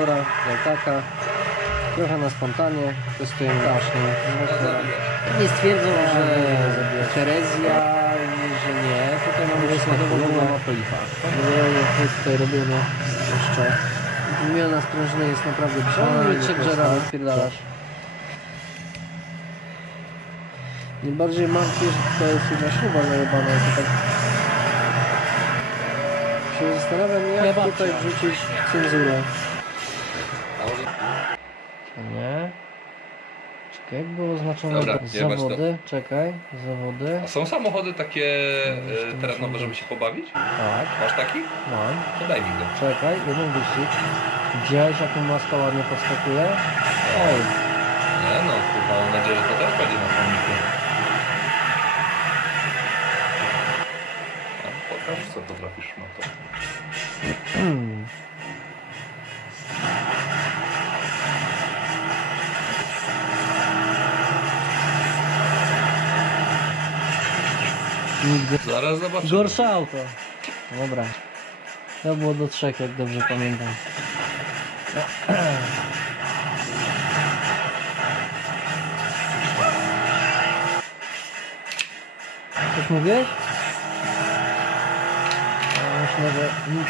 Dobra, taka. Trochę na spontanie. Testujemy właśnie. Nie stwierdzą, że Terezja, że nie. Tutaj mamy wysmakowaną mapelifa. No, tutaj robiono jeszcze. Wymiana sprężyny jest naprawdę przynajmniej trzech żera rozpierdalasz. Najbardziej martwię, że tutaj jest jedna śruba najebana, to tak się zastanawiam jak tutaj wrzucić cenzurę. A może... Nie. Czekaj, jak było oznaczone Dobra, jebać to. zawody. Czekaj, zawody. A są samochody takie e, terenowe, żeby się pobawić? Tak, Masz taki? mam. To daj mi go. Czekaj, jeden wyścig. Widziałeś jaką maska ładnie podskakuje? Ej, Nie no, kurwa, mam nadzieję, że to też będzie na. A, pokaż co potrafisz na to. Nigdy. Zaraz zobaczymy. Gorsze auto. Dobra. To było do trzech, jak dobrze pamiętam. Coś mówiłeś? Myślę, że nic